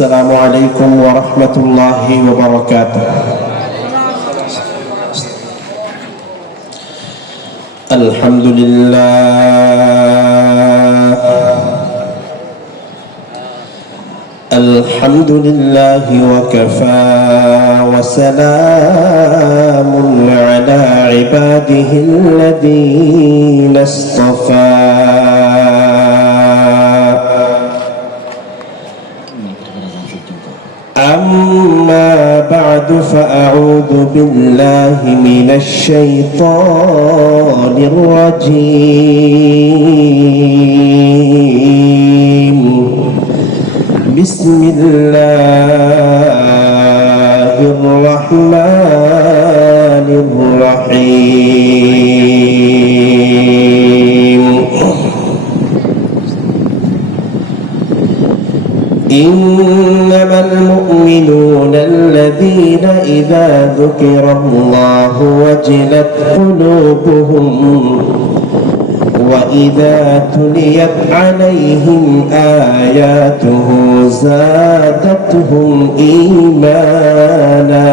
السلام عليكم ورحمة الله وبركاته. الحمد لله وكفى وسلام على عباده الذين اصطفى. أما بعد فأعوذ بالله من الشيطان الرجيم. بسم الله الرحمن الرحيم. إنما المؤمنون الذين إذا ذكر الله وجلت قلوبهم وإذا تليت عليهم آياته زادتهم إيمانا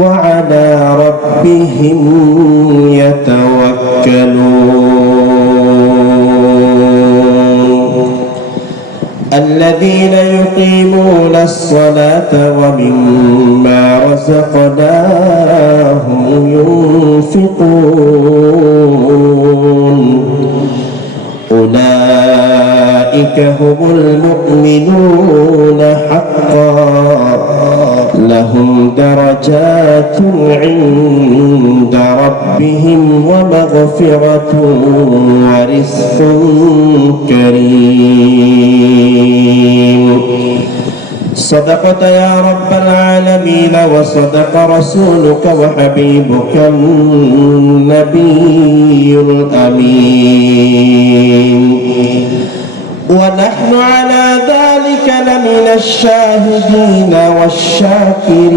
وعلى ربهم يتوكلون. الذين يقيمون الصلاة ومما رزقناهم ينفقون أولئك هم المؤمنون حقا لهم درجات عند ربهم ومغفرة ورزق كريم. صدقت يا رب العالمين وصدق رسولك وحبيبك النبي الأمين، ونحن على ذلك لمن الشاهدين والشاكرين،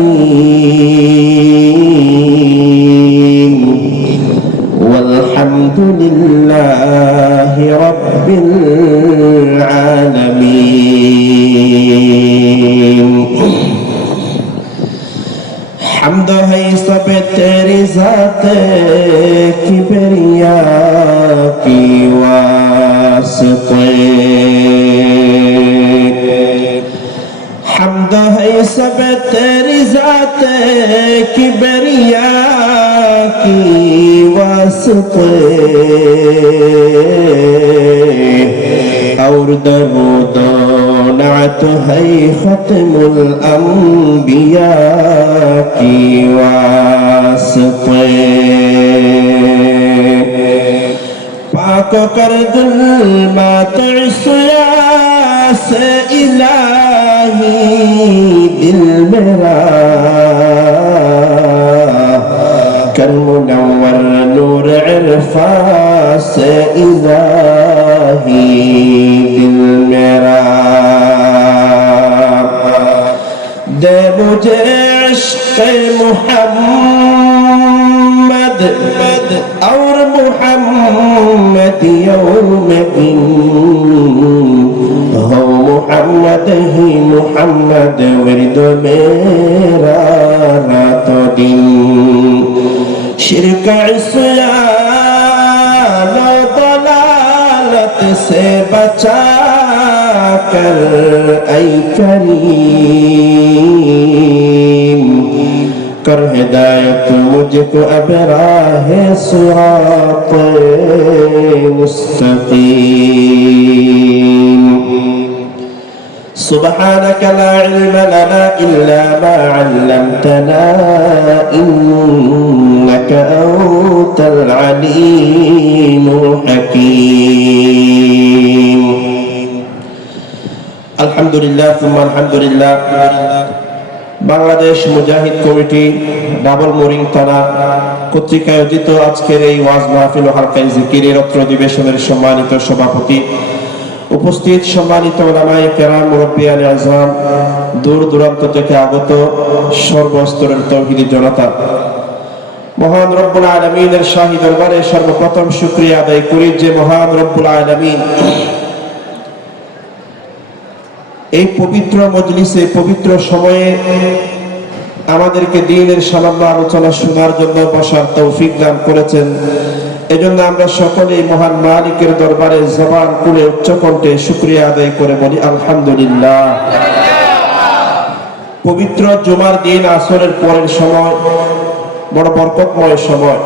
والحمد لله رب العالمین. حمد ہے سب تیری ذات کبریا کی واسطے، حمد ہے سب تیری ذات کبریا کی واسطے، اور درود و نعت ہے ختم الانبیاء کی واسطے. پاک کر دل عصیاں سے الہی دل میرا، کر منور نور عرفاں سے الہی دل میرا. دے مجھے عشق محمد اور محمد یوم دن، ہو محمد ہی محمد ورد میرا رات و دن. شرک عصیان و ضلالت سے بچا کر اے کریم، کر ہدایت مجھ کو اب راہ صراط مستقیم. سبحانك لا علم لنا إلا ما علمتنا إنك أنت العليم الحكيم. الحمد لله ثم الحمد لله. বাংলাদেশ মুজাহিদ committee double mooring থানা কর্তৃক আয়োজিত আজকের এই ওয়াজ মাহফিল ও হালকায়ে জিকিরের অত্র অধিবেশনের সম্মানিত সভাপতি, উপস্থিত সম্মানিত উলামায়ে কেরাম, মুরব্বিয়ানে আযম, দূর দূরান্ত থেকে আগত সর্বস্তরের তাওহীদি জনতা, মহান রব্বুল আলামিনের শাহী দরবারে সর্বপ্রথম শুকরিয়া আদায় করি যে মহান রব্বুল আলামিন এই পবিত্র মজলিসে পবিত্র সময়ে আমাদেরকে দ্বীনের সামান্য আলোচনা শোনার জন্য বসার তৌফিক দান করেছেন। এজন্য আমরা সকলেই মহান মালিকের দরবারে জবান খুলে উচ্চ কণ্ঠে শুকরিয়া আদায় করে বলি আলহামদুলিল্লাহ। পবিত্র জুমার দিন আসরের পরের সময় বড় বরকতময় সময়।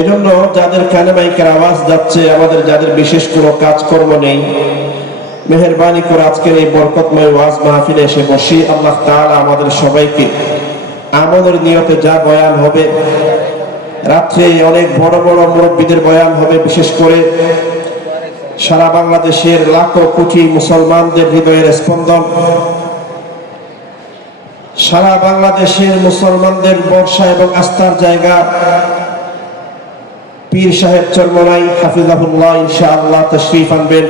এজন্য যাদের কানে মাইকের আওয়াজ যাচ্ছে, আমাদের যাদের বিশেষ কোনো কাজকর্ম নেই, মেহেরবানি করে আজকের এই বরকতময় ওয়াজ মাহফিলে এসে বসি। আল্লাহ তাআলা আমাদের সবাইকে আমলের নিয়তে যা বয়ান হবে, রাত্রে অনেক বড় বড় মুরব্বীদের বয়ান হবে, বিশেষ করে সারা বাংলাদেশের লাখো কোটি মুসলমানদের হৃদয়ের স্পন্দন, সারা বাংলাদেশের মুসলমানদের বর্ষা এবং আস্থার জায়গা পীর সাহেব চরমনাই হাফিজাহুল্লাহ ইনশাআল্লাহ তাশরীফ আনবেন।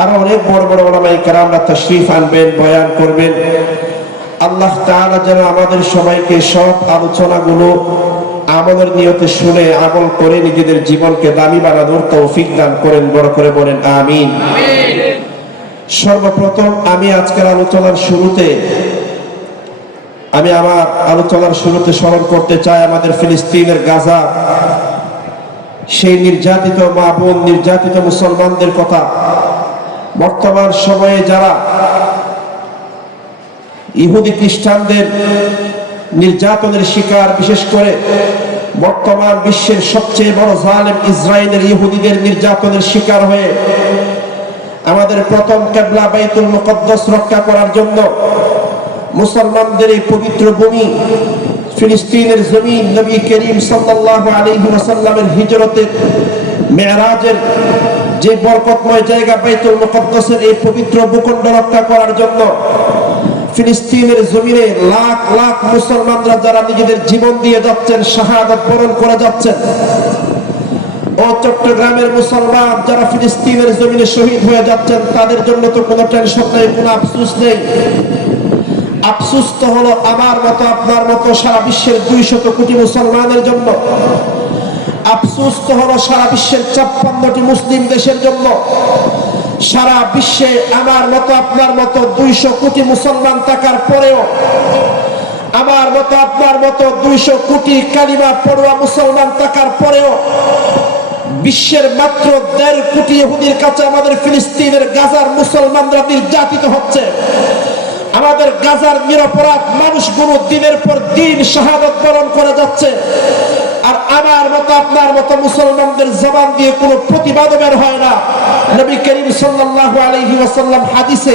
আরো অনেক বড় বড় উলামায়ে কেরামরা তাশরীফ আনবেন, বয়ান করবেন। আল্লাহ তাআলা যেন আমাদের সবাইকে সব আলোচনাগুলো আমলের নিয়তে শুনে আমল করে নিজেদের জীবনকে দামি বানানোর তৌফিক দান করেন। বড় করে বলেন আমিন। সর্বপ্রথম আমি আজকের আলোচনার শুরুতে স্মরণ করতে চাই আমাদের ফিলিস্তিনের গাজা, সেই নির্যাতিত মা বোন, নির্যাতিত মুসলমানদের কথা। বর্তমান সময়ে যারা ইহুদি খ্রিস্টানদের নির্যাতনের শিকার, বিশেষ করে বর্তমান বিশ্বের সবচেয়ে বড় জালেম ইসরায়েলের ইহুদিদের নির্যাতনের শিকার হয়ে আমাদের প্রথম কিবলা বাইতুল মুকদ্দাস রক্ষা করার জন্য মুসলমানদের এই পবিত্র ভূমি ফিলিস্তিনের জমিন, নবী করিম সাল্লাল্লাহু আলাইহি ওয়াসাল্লামের হিজরতের মেরাজের যে বরকতময় জায়গা বাইতুল মুকদ্দাসের এই পবিত্র ভূখণ্ড রক্ষা করার জন্য ফিলিস্তিনের জমিনে লাখ লাখ মুসলমানরা যারা নিজেদের জীবন দিয়ে যাচ্ছেন, শাহাদাত বরণ করে যাচ্ছেন, ও চট্টগ্রামের মুসলমান যারা ফিলিস্তিনের জমিনে শহীদ হয়ে যাচ্ছেন, তাদের জন্য তো কোনো টেনশন নেই, কোনো আফসোস নেই। আফসোস তো হলো আমার মতো, আপনার মতো সারা বিশ্বের 200 কোটি মুসলমানের জন্য। আফসোস তো হলো সারা বিশ্বের 56টি মুসলিম দেশের জন্য। সারা বিশ্বে আমার মতো আপনার মতো 200 কোটি মুসলমান থাকার পরেও, আমার মতো আপনার মতো 200 কোটি কালিমা পড়ুয়া মুসলমান থাকার পরেও বিশ্বের মাত্র 1.5 কোটি ইহুদির কাছে আমাদের ফিলিস্তিনের গাজার মুসলমানরা নির্যাতিত হচ্ছে। আমাদের গাজার নিরপরাধ মানুষগুলো দিনের পর দিন শাহাদাত বরণ করে যাচ্ছে। আর আমার মতো আপনার মতো মুসলমানদের জবান দিয়ে কোনো প্রতিবাদ বের হয় না। নবী করিম সাল্লাল্লাহু আলাইহি ওয়াসাল্লাম হাদিসে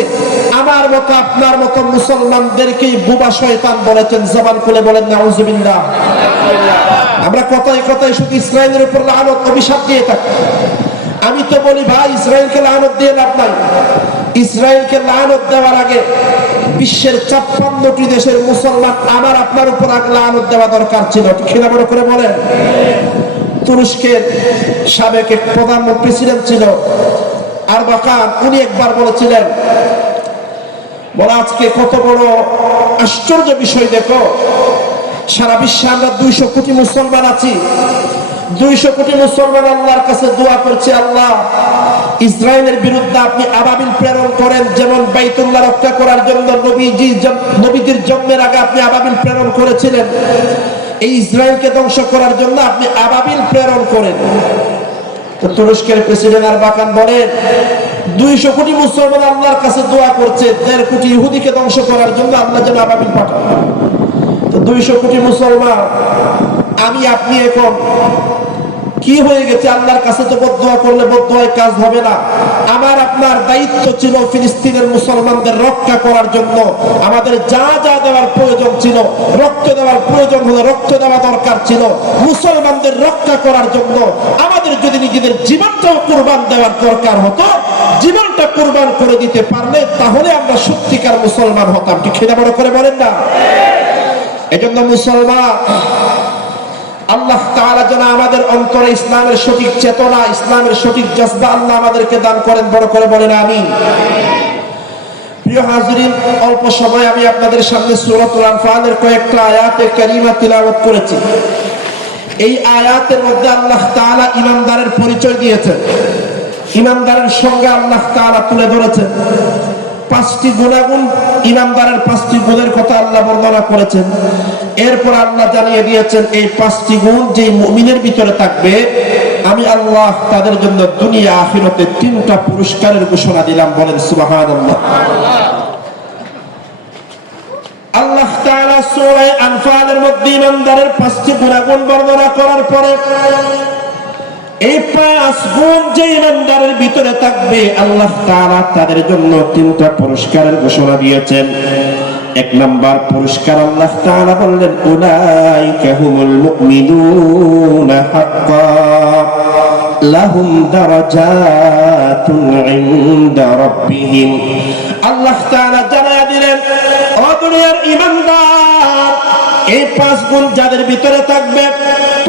আমার মতো আপনার মতো মুসলমানদেরকে বুবা শয়তান বলেছেন। জবান খুলে বলেন নাউজুবিল্লাহ। আমরা কথায় কথায় শুধু ইসরায়েলের উপর লানত, অভিশাপ দিয়ে থাকি। আমি তো বলি ভাই, ইসরায়েলকে লানত দিয়ে লাভ নাই। ইসরায়েলকে লানত দেওয়ার আগে বিশ্বের 56টি দেশের মুসলমান আমার আপনার উপর লানত দেওয়া দরকার ছিল। কিনা বড় করে বলেন। তুরস্কের সাবেক প্রধানমন্ত্রী প্রেসিডেন্ট ছিল আরবাকান, উনি একবার বলেছিলেন, বলে আজকে কত বড় আশ্চর্য বিষয় দেখো, সারা বিশ্বে আমরা 200 কোটি মুসলমান আছি। 200 কোটি মুসলমান আল্লাহর কাছে দোয়া করছে, আল্লাহ ইসরায়েলের বিরুদ্ধে আপনি আবাবিল প্রেরণ করেন, যেমন বাইতুল্লাহ রক্ষা করার জন্য নবীজির জন্মের আগে আপনি আবাবিল প্রেরণ করেছিলেন। এই ইসরায়েলকে ধ্বংস করার জন্য আপনি আবাবিল প্রেরণ করেন। তো তুরস্কের প্রেসিডেন্ট আরবাকান বলেন, 200 কোটি মুসলমান আল্লাহর কাছে দোয়া করছে 1.5 কোটি ইহুদিকে ধ্বংস করার জন্য আল্লাহ যেন আবাবিল পাঠান। তো 200 কোটি মুসলমান আমি আপনি এখন কি হয়ে গেছে? আল্লাহর কাছে তো বদদোয়া করলে বদদোয়ায় কাজ হবে না। আমার আপনার দায়িত্ব ছিল ফিলিস্তিনের মুসলমানদের রক্ষা করার জন্য। আমাদের যা যা দেওয়ার প্রয়োজন ছিল, রক্ত দেওয়ার প্রয়োজন হলে রক্ত দেওয়া দরকার ছিল মুসলমানদের রক্ষা করার জন্য। আমাদের যদি নিজেদের জীবনটাও কুরবান দেওয়ার দরকার হতো, জীবনটা কুরবান করে দিতে পারলে তাহলে আমরা সত্যিকার মুসলমান হতাম। ঠিক কিনা বড় করে বলেন না? এজন্য মুসলমান, আল্লাহ তাআলা যেন আমাদের অন্তরে ইসলামের সঠিক চেতনা, ইসলামের সঠিক জজবা আল্লাহ আমাদেরকে দান করেন। বড় করে বলেন আমিন। প্রিয় হাজিরিন, অল্প সময় আমি আপনাদের সামনে সূরাতুল আনফালের কয়েকটা আয়াতে কারিমা তিলাওয়াত করেছি। এই আয়াতের মধ্যে আল্লাহ তাআলা ঈমানদারের পরিচয় দিয়েছেন, ঈমানদারের সঙ্গে আল্লাহ তাআলা তুলে ধরেছেন। পাঁচটি গুণাগুণ, ইমানদারের পাঁচটি গুণের কথা আল্লাহ বর্ণনা করেছেন। এরপর আল্লাহ জানিয়ে দিয়েছেন এই পাঁচটি গুণ যে মুমিনের ভিতরে থাকবে, আমি আল্লাহ তাদের জন্য দুনিয়া আখিরাতে তিনটা পুরস্কারের ঘোষণা দিলাম। বলেন সুবহানাল্লাহ। আল্লাহ তাআলা সূরা আনফালের মধ্যে ইমানদারের পাঁচটি গুণাগুণ বর্ণনা করার পরে এই পাঁচ গুণ যে ইমানদারের ভিতরে থাকবে আল্লাহ তাআলা তাদের জন্য তিনটা পুরস্কারের ঘোষণা দিয়েছেন। এক নাম্বার পুরস্কার আল্লাহ তাআলা বললেন, উলাইকা হুমুল মুমিনুনা হাক্কান লাহুম দারাজাতুন ইনদা রাব্বিহিম। আল্লাহ তাআলা জানায়া দিলেন, ও দুনিয়ার ঈমানদার, এই পাঁচ গুণ যাদের ভিতরে থাকবে,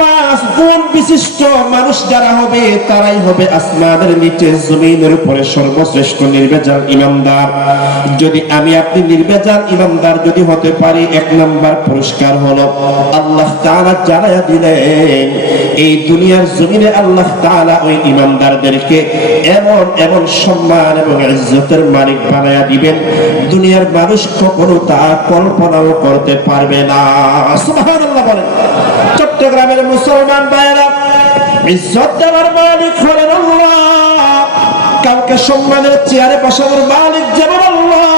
পাঁচ গুণ বিশিষ্ট মানুষ যারা হবে, তারাই হবে আসমানের নিচে জমিনের উপরে সর্বশ্রেষ্ঠ নির্ভেজাল ঈমানদার। যদি আমি আপনি নির্ভেজাল ঈমানদার যদি হতে পারি, এক নাম্বার পুরস্কার হলো আল্লাহ তাআলা জানায়া দিলেন, এই দুনিয়ার জমিনে আল্লাহ তাআলা ওই ঈমানদারদেরকে এমন এমন সম্মান এবং ইজ্জতের মালিক বানায়া দিবেন, দুনিয়ার মানুষ কখনো তা কল্পনাও করতে পারবে না। সুবহানাল্লাহ বলেন। চট্টগ্রামের মুসলমান ভাইয়েরা, ইজ্জত দেওয়ার মালিক হলেন আল্লাহ। কাউকে সম্মানের চেয়ারে বসানোর মালিক যেমন আল্লাহ,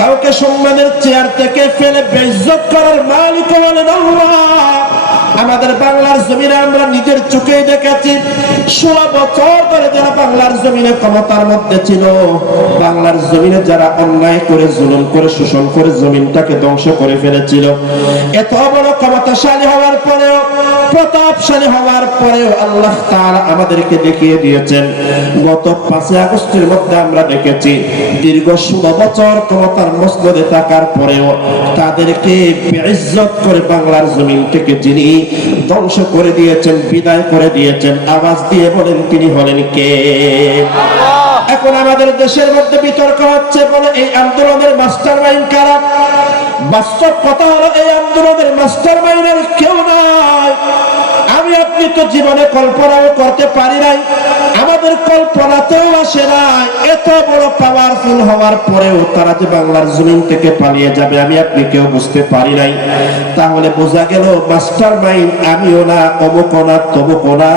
কাউকে সম্মানের চেয়ার থেকে ফেলে বেইজ্জত করার মালিক হলেন আল্লাহ। আমাদের বাংলার জমিনে আমরা নিজের চোখে দেখেছি, 16 বছর ধরে যারা বাংলার জমিনে ক্ষমতার মধ্যে ছিল, বাংলার জমিনে যারা অন্যায় করে, জুলুম করে, শোষণ করে জমিনটাকে ধ্বংস করে ফেলেছিল, এত বড় ক্ষমতাশালী হওয়ার পরেও, প্রতাপশালী হওয়ার পরেও আল্লাহ তাআলা আমাদেরকে দেখিয়ে দিয়েছেন। গত 5 আগস্টের মধ্যে আমরা দেখেছি, দীর্ঘ 16 বছর ক্ষমতার মসনদে থাকার পরেও তাদেরকে বেইজ্জত করে বাংলার জমিন থেকে যিনি ধ্বংস করে দিয়েছেন, বিদায় করে দিয়েছেন, আওয়াজ দিয়ে বলেন তিনি হলেন কে? এখন আমাদের দেশের মধ্যে বিতর্ক হচ্ছে, বলে এই আন্দোলনের মাস্টারমাইন্ড কারা? বাস্তব কথা হলো, এই আন্দোলনের মাস্টারমাইন্ডের কেউ নাই। আমি আপনি তো জীবনে কল্পনাও করতে পারি নাই, আমাদের কল্পনাতেও আসে নাই, এত বড় পাওয়ারফুল হওয়ার পরেও তারা যে বাংলার জমিন থেকে পালিয়ে যাবে আমি আপনি কেউ বুঝতে পারি নাই। তাহলে বোঝা গেল মাস্টারমাইন্ড আমিও না, অমুকও না, তমুকও না।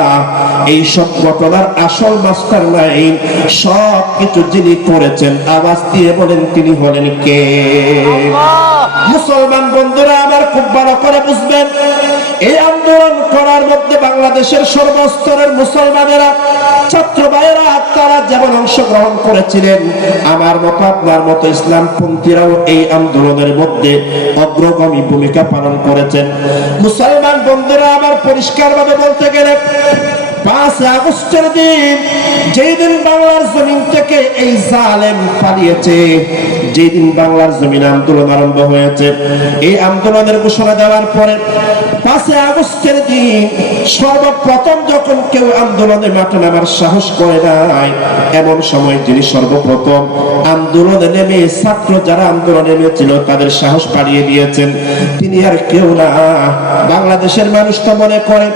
এই সব ঘটনার আসল মাস্টারমাইন্ড, সব কিছু যিনি করেছেন, আওয়াজ দিয়ে বলেন তিনি হলেন কে? মুসলমান বন্ধুরা আমার খুব ভালো করে বুঝবেন, এই আন্দোলন করার মধ্যে বাংলাদেশের সর্বস্তরের মুসলমানেরা, ছাত্র ভাইয়েরা, তারা যেমন অংশগ্রহণ করেছিলেন, আমার মতো আপনার মতো ইসলামপন্থীরাও এই আন্দোলনের মধ্যে অগ্রগামী ভূমিকা পালন করেছেন। মুসলমান বন্ধুরা আমার পরিষ্কারভাবে বলতে গেলে, 5 আগস্টের দিন, যেই দিন বাংলার জমিন থেকে এই জালেম পালিয়েছে, যেই দিন বাংলার জমিন আন্দোলন আরম্ভ হয়েছে, এই আন্দোলনের ঘোষণা দেওয়ার পরে 5 আগস্টের দিন সর্বপ্রথম যখন কেউ আন্দোলনে মাঠে নামার সাহস করে নাই, এমন সময় যিনি সর্বপ্রথম আন্দোলনে নেমে ছাত্র যারা আন্দোলনে নেমেছিল তাদের সাহস বাড়িয়ে দিয়েছেন, তিনি আর কেউ না, বাংলাদেশের মানুষ তো মনে করে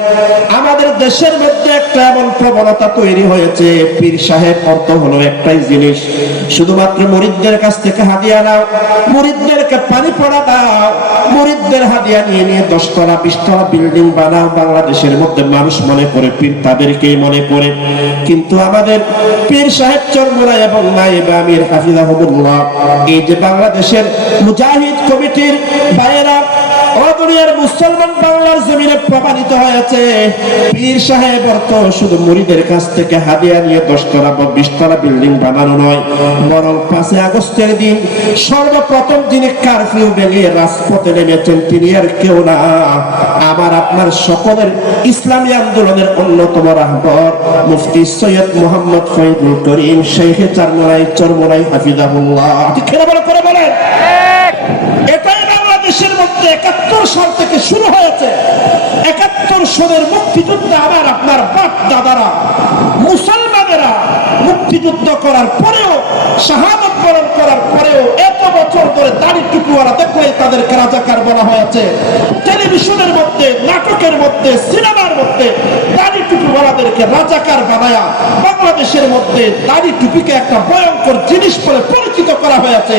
আমাদের দেশের মধ্যে একটা এমন প্রবণতা তৈরি হয়েছে, পীর সাহেব অর্থ হলো একটাই জিনিস, শুধুমাত্র মুরিদদের কাছ থেকে হাদিয়া নাও, মুরিদদেরকে পানি পড়া দাও, মুরিদদের হাদিয়া নিয়ে নিয়ে 10 তলা 20 তলা বিল্ডিং বানাও। বাংলাদেশের মধ্যে মানুষ মনে করে পীর তাদেরকেই মনে করে, কিন্তু আমাদের পীর সাহেব চরমোনাই এবং নায়েব আমির হাফিজাহুল্লাহ, এই যে বাংলাদেশের মুজাহিদ কমিটির ভাইয়েরা, দুনিয়ার মুসলমান বাংলার জমিনে প্রমাণিত হয়েছে, পীর সাহেব অর্থ শুধু মুরিদের কাছ থেকে হাদিয়া নিয়ে 10 তলা বা 20 তলা বিল্ডিং বানানো নয়, বরং 5 আগস্টের দিন সর্বপ্রথম যিনি কারফিউ ভেঙে রাজপথে নেমেছেন তিনি আর কেউ না, আমার আপনার সকলের ইসলামী আন্দোলনের অন্যতম রাহবর মুফতি সৈয়দ মোহাম্মদ ফয়জুল করিম শেখে চরমোনাই হাফিজাহুল্লাহ। খেলা বলে করে বলেন, এটাই বাংলাদেশের মধ্যে 71 সাল থেকে শুরু হয়েছে। 71 সনের মুক্তিযুদ্ধে আমার আপনার বাপ দাদারা, মুসলমানেরা মুক্তিযুদ্ধ করার পরেও, শাহাদত বরণ করার পরেও এত বছর ধরে দাড়ি টুপিওয়ালা দেখলে তাদেরকে রাজাকার বলা হয়েছে। টেলিভিশনের মধ্যে, নাটকের মধ্যে, সিনেমার মধ্যে দাড়ি রাজাকার বানায়া বাংলাদেশের মধ্যে দাড়ি টুপিকে একটা ভয়ঙ্কর জিনিস বলে পরিচিত শিক্ষিত করা হয়েছে।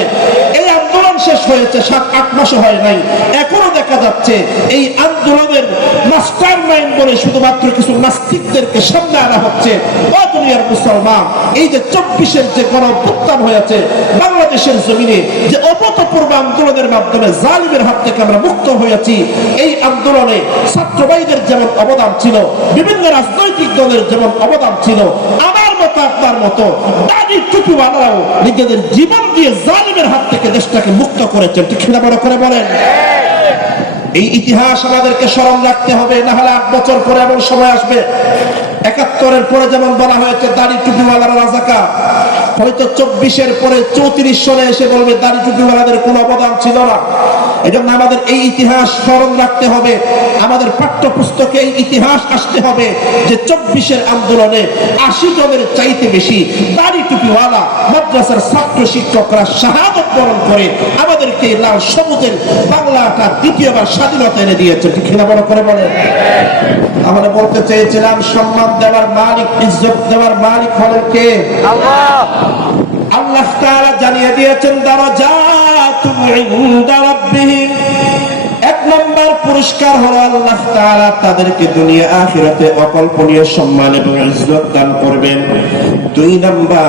এই আন্দোলন শেষ হয়েছে 7-8 মাসও হয় নাই, এখনো দেখা যাচ্ছে এই আন্দোলনের মাস্টার মাইন্ড বলে শুধুমাত্র কিছু নাস্তিকদেরকে সামনে আনা হচ্ছে। ও দুনিয়ার মুসলমান, এই যে 24-এর যে গণঅভ্যুত্থান হয়েছে বাংলাদেশের জমিনে, যে অভূতপূর্ব আন্দোলনের মাধ্যমে জালিমের হাত থেকে আমরা মুক্ত হয়েছি, এই আন্দোলনে ছাত্র ভাইদের যেমন অবদান ছিল, বিভিন্ন রাজনৈতিক দলের যেমন অবদান ছিল, আমার মতো আপনার মতো দাড়ি টুপিওয়ালারাও নিজেদের জীবন দিয়ে জালিমের হাত থেকে দেশটাকে মুক্ত করেছেন। ঠিক না? বড় করে বলেন। এই ইতিহাস আমাদেরকে স্মরণ রাখতে হবে, না হলে 8 বছর পরে এমন সময় আসবে 71-এর পরে যেমন বলা হয়েছে দাড়ি টুপিওয়ালারা রাজাকার, হয়তো 24-এর পরে 34 সনে এসে বলবে দাড়ি টুপিওয়ালাদের কোনো অবদান ছিল না। এজন্য আমাদের এই ইতিহাস স্মরণ রাখতে হবে, আমাদের পাঠ্যপুস্তকে এই ইতিহাস আসতে হবে যে 24-এর আন্দোলনে 80 জনের চাইতে বেশি দাড়ি টুপিওয়ালা মাদ্রাসার ছাত্র শিক্ষকরা শাহাদত বরণ করে আমাদেরকে লাল সবুজের বাংলাটা দ্বিতীয়বার স্বাধীনতা এনে দিয়েছে। ঠিক না? বড় করে বলেন। আমরা বলতে চেয়েছিলাম সম্মান দেওয়ার মালিক, ইজ্জত দেওয়ার মালিক হলেন কে? আল্লাহ। আল্লাহ তাআলা জানিয়ে দিয়েছেন দারাজাতুন ইনদা রাব্বিহিম। 1 নম্বর পুরস্কার হলো আল্লাহ তাআলা তাদেরকে দুনিয়া আখিরাতে অকল্পনীয় সম্মান এবং ইজ্জত দান করবেন। 2 নম্বর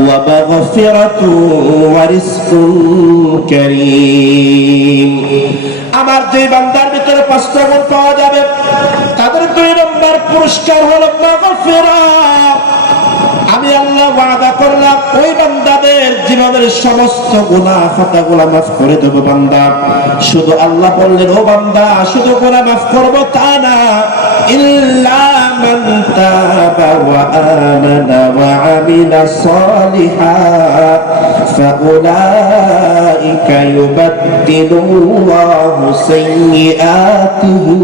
ওয়া মাগফিরাতু ওয়া রিজকুন কারীম। আমার যে বান্দার ভিতরে 5টা গুণ পাওয়া যাবে তাদের 2 নম্বর পুরস্কার হলো মাগফিরাত। আমি আল্লাহ ওয়াদা করলাম ওই বান্দাদের জীবনের সমস্ত গুনাহ খাতাগুলো মাফ করে দেব। বান্দা শুধু আল্লাহ বললেন ও বান্দা শুধু গুনাহ মাফ করব তা না, ইল্লা মান তাবা ওয়া আমানা ওয়া আমিলা সালিহান ফাউলাইকা ইউবাদদিলুল্লাহু সাইয়্যাতিহিম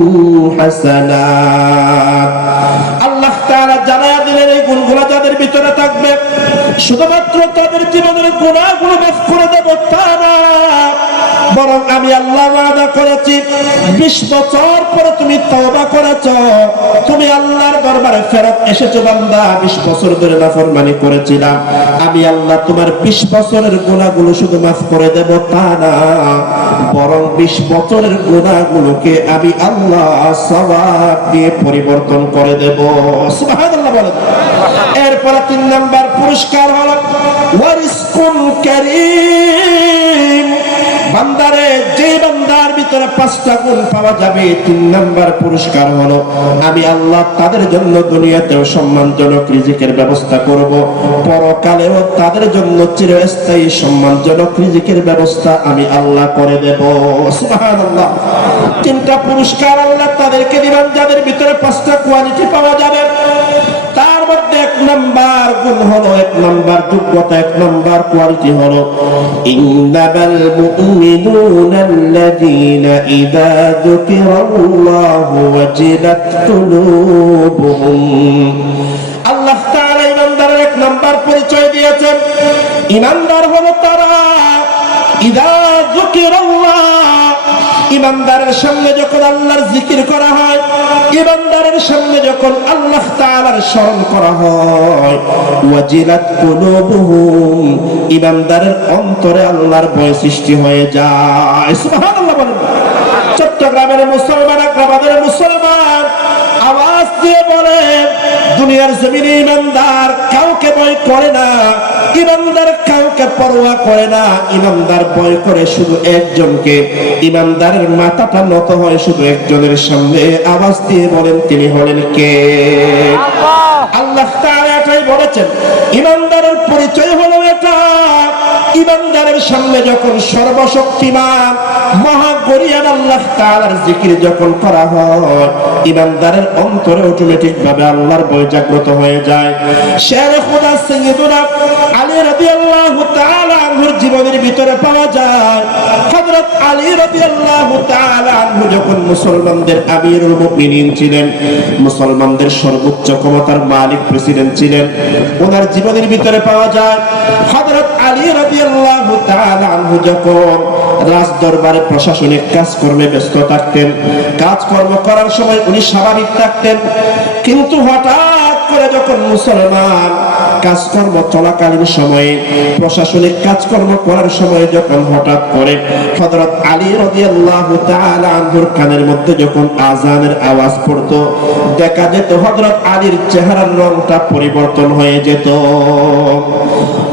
হাসানাত। আল্লাহ তাআলা জানায়া দিলেন এই গুণগুলো যাদের ভিতরে থাকবে শুধুমাত্র তাদের জীবনের গুনাহগুলো মাফ করে দেব তা না, বরং আমি আল্লাহ ওয়াদা করেছি 20 বছর পরে তুমি তওবা করেছো, তুমি আল্লাহর দরবারে ফেরত এসেছো বান্দা, 20 বছর ধরে নাফরমানি করেছিলাম, আমি আল্লাহ তোমার 20 বছরের গুনাহগুলো শুধু মাফ করে দেব তা না, বরং 20 বছরের গুনাহগুলোকে আমি আল্লাহ সওয়াব দিয়ে পরিবর্তন করে দেব। সুবহানাল্লাহ বলেন। এরপর 3 নম্বর পুরস্কার হলো ওয়ারিজকুন কারীম। বান্দারে যে বান্দার ভিতরে 5টা গুণ পাওয়া যাবে 3 নম্বর পুরস্কার হলো আমি আল্লাহ তাদের জন্য দুনিয়াতেও সম্মানজনক রিজিকের ব্যবস্থা করব, পরকালেও তাদের জন্য চিরস্থায়ী সম্মানজনক রিজিকের ব্যবস্থা আমি আল্লাহ করে দেব। সুবহানাল্লাহ। 3টা পুরস্কার আল্লাহ তাদেরকে দিবেন যাদের ভিতরে 5টা কোয়ালিটি পাওয়া যাবে। তার মধ্যে 1 নম্বর গুণ হলো, 1 নম্বর যোগ্যতা, 1 নম্বর কোয়ালিটি হলো ইন্নামাল মুমিনুনা আল্লাযীনা ইযা যুকিরাল্লাহু ওয়াজিলাত কুলুবুহুম। আল্লাহ তাআলা ইমানদারের 1 নম্বর পরিচয় দিয়েছেন। ইমানদার হলো তারা ইযা যুকিরাল্লাহ, ইমানদারের সামনে যখন আল্লাহর জিকির করা হয়, ইমানদারের সামনে যখন আল্লাহ তাআলার স্মরণ করা হয়, ওয়াজিলাত কুলুবুহুম, ইমানদারের অন্তরে আল্লাহর ভয় সৃষ্টি হয়ে যায়। সুবহানাল্লাহ বলেন। চট্টগ্রামের মুসলমান, আগ্রাবাদের মুসলমান আওয়াজ দিয়ে বলে দুনিয়ার জমিনে ইমানদার কাউকে ভয় করে না, ইমানদার কাউকে পরোয়া করে না, ইমানদার ভয় করে শুধু একজনকে, ইমানদারের মাথাটা নত হয় শুধু একজনের সামনে। আওয়াজ দিয়ে বলেন তিনি হলেন কে? আল্লাহ তাআলা এটাই বলেছেন। ইমানদারের পরিচয় হলো এটা, ইমানদারের সামনে যখন সর্বশক্তিমান মহাগরিয়ান আল্লাহ তাআলার জিকির যখন করা হয়, ইমানদারের অন্তরে অটোমেটিক ভাবে আল্লাহর ভয় জাগ্রত হয়ে যায়। শেরে খুদা সাইয়্যিদুনা আলী রাদিয়াল্লাহু তাআলা আনহুর জীবনের ভিতরে পাওয়া যায়। হযরত আলী রাদিয়াল্লাহু তাআলা আনহু যখন মুসলমানদের আমিরুল মুমিনিন ছিলেন, মুসলমানদের সর্বোচ্চ ক্ষমতার মালিক প্রেসিডেন্ট ছিলেন, ওনার জীবনের ভিতরে পাওয়া যায় হযরত আলী রাদিয়াল্লাহু তাআলা আনহু যখন রাজ দরবারে প্রশাসনিক কাজকর্মে ব্যস্ত থাকতেন। কাজকর্ম করার সময় উনি স্বাভাবিক থাকতেন, কিন্তু হঠাৎ করে যখন মুসলমান কাজকর্ম চলাকালীন সময়ে, প্রশাসনিক কাজকর্ম করার সময় যখন হঠাৎ করে হযরত আলী রাদিয়াল্লাহু তাআলা আনহুর কানের মধ্যে যখন আযানের আওয়াজ পড়তো, দেখা যেত হযরত আলীর চেহারার রংটা পরিবর্তন হয়ে যেত।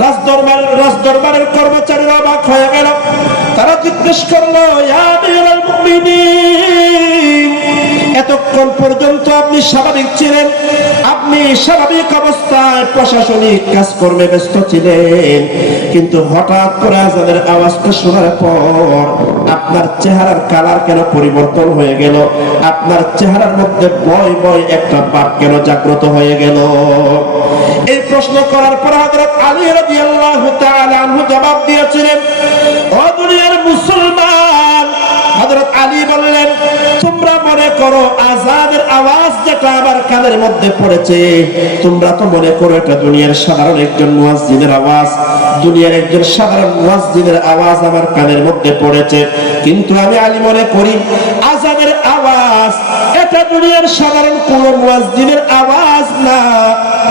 রাজদরবারের কর্মচারীরা অবাক হয়ে গেল। তারা জিজ্ঞেস করলো, ইয়া আমিরুল মুমিনিন, এতক্ষণ পর্যন্ত আপনি স্বাভাবিক ছিলেন, আপনি স্বাভাবিক অবস্থায় প্রশাসনিক কাজকর্মে ব্যস্ত ছিলেন, কিন্তু হঠাৎ করে আযানের আওয়াজটা শোনার পর আপনার চেহারার কালার কেন পরিবর্তন হয়ে গেল? আপনার চেহারার মধ্যে ভয় ভয় একটা ভাব কেন জাগ্রত হয়ে গেল? এই প্রশ্ন করার পর হযরত আলী রাদিয়াল্লাহু তাআলা আনহু জবাব দিয়েছিলেন, ও দুনিয়ার মুসলমান, হযরত আলী বললেন, তোমরা মনে করো আযানের আওয়াজ যেটা আমার কানের মধ্যে পড়েছে, তোমরা তো মনে করো এটা দুনিয়ার সাধারণ একজন মুয়াজ্জিনের আওয়াজ, দুনিয়ার একজন সাধারণ মুয়াজ্জিনের আওয়াজ আমার কানের মধ্যে পড়েছে। কিন্তু আমি আলী মনে করি আযানের আওয়াজ এটা দুনিয়ার সাধারণ কোন মুয়াজ্জিনের আওয়াজ না,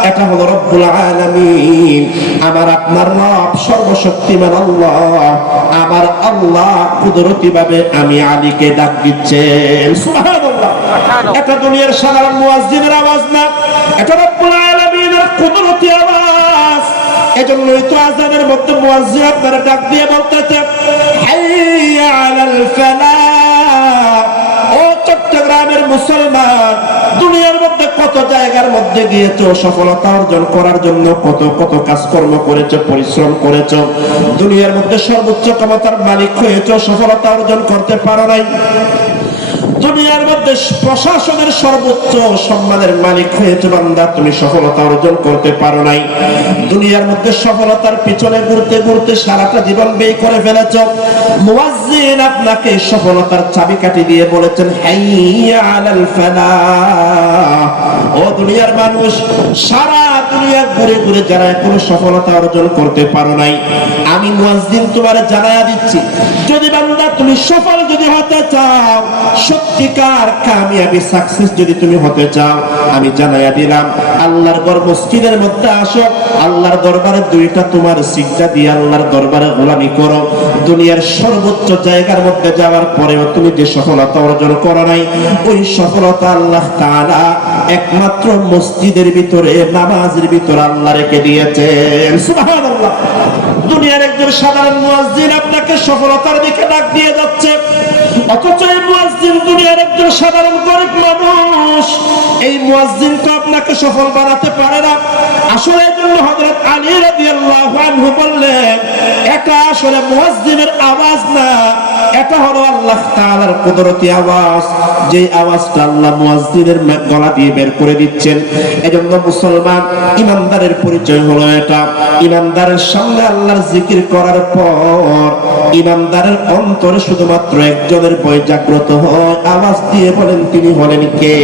এটা হলো রব্বুল আলামিন, আমার আপনার রব সর্বশক্তিমান আল্লাহ, আমার আল্লাহ কুদরতি ভাবে আমি আলীকে ডাক দিচ্ছেন। সুবহানাল্লাহ। এটা দুনিয়ার সাধারণ মুয়াজ্জিনের আওয়াজ না, এটা রব্বুল আলামিনের কুদরতি আওয়াজ। এজন্যই তো আযানের মধ্যে মুয়াজ্জিন আপনারা ডাক দিয়ে বলতেছে, হাইয়া আলাল ফালাহ। ও চট্টগ্রামের মুসলমান, দুনিয়ার মধ্যে কত জায়গার মধ্যে গিয়েছো, সফলতা অর্জন করার জন্য কত কত কাজকর্ম করেছো, পরিশ্রম করেছো, দুনিয়ার মধ্যে সর্বোচ্চ ক্ষমতার মালিক হয়েছো, সফলতা অর্জন করতে পারো নাই। দুনিয়ার মধ্যে প্রশাসনের সর্বোচ্চ সম্মানের মালিক হয়েছে বান্দা, তুমি সফলতা অর্জন করতে পারো নাই। দুনিয়ার মধ্যে সফলতার পিছনে ঘুরতে ঘুরতে সারাটা জীবন ব্যয় করে ফেলেছ। মুয়াজ্জিন আপনাকে সফলতার চাবিকাঠি দিয়ে বলেছেন, হাইয়া আলাল ফালাহ। ও দুনিয়ার মানুষ, সারা দুনিয়া ঘুরে ঘুরে যারা এখনো সফলতা অর্জন করতে পারো নাই, আমি মুয়াজ্জিন তোমার জানায়া দিচ্ছি, যদি বান্দা তুমি সফল যদি হতে চাও, সত্যিকার কামিয়াবি সাকসেস যদি তুমি হতে চাও, আমি জানাইয়া দিলাম, আল্লাহর ঘর মসজিদের মধ্যে আসো, আল্লাহর দরবারে দুইটা তোমার সিজদা দিয়ে আল্লাহর দরবারে গোলামি করো। দুনিয়ার সর্বোচ্চ জায়গার মধ্যে যাওয়ার পরেও তুমি যে সফলতা অর্জন করো নাই, ওই সফলতা আল্লাহ তাআলা একমাত্র মসজিদের ভিতরে, নামাজের ভিতরে আল্লাহ রেখে দিয়েছেন। সুবহানাল্লাহ। দুনিয়ার একজন সাধারণ মুয়াজ্জিন আপনাকে সফলতার দিকে ডাক দিয়ে যাচ্ছে, অথচ এই মুয়াজ্জিন দুনিয়ার একজন সাধারণ গরিব মানুষ, এই মুয়াজ্জিন তো আপনাকে সফল বানাতে পারে না। আসলে এজন্য হযরত আলী রাদিয়াল্লাহু আনহু বললেন, এটা আসলে মুয়াজ্জিনের আওয়াজ না, এটা হলো আল্লাহ তাআলার কুদরতি আওয়াজ, যে আওয়াজটা আল্লাহ মুয়াজ্জিনের গলা দিয়ে বের করে দিচ্ছেন। এজন্য মুসলমান ইমানদারের পরিচয় হলো এটা। ইমানদারের সামনে আল্লাহর জিকির করার পর ইমানদারের অন্তরে শুধুমাত্র একজনের ভয় জাগ্রত হয়, আওয়াজ দিয়ে বলেন, তিনি হলেন কে?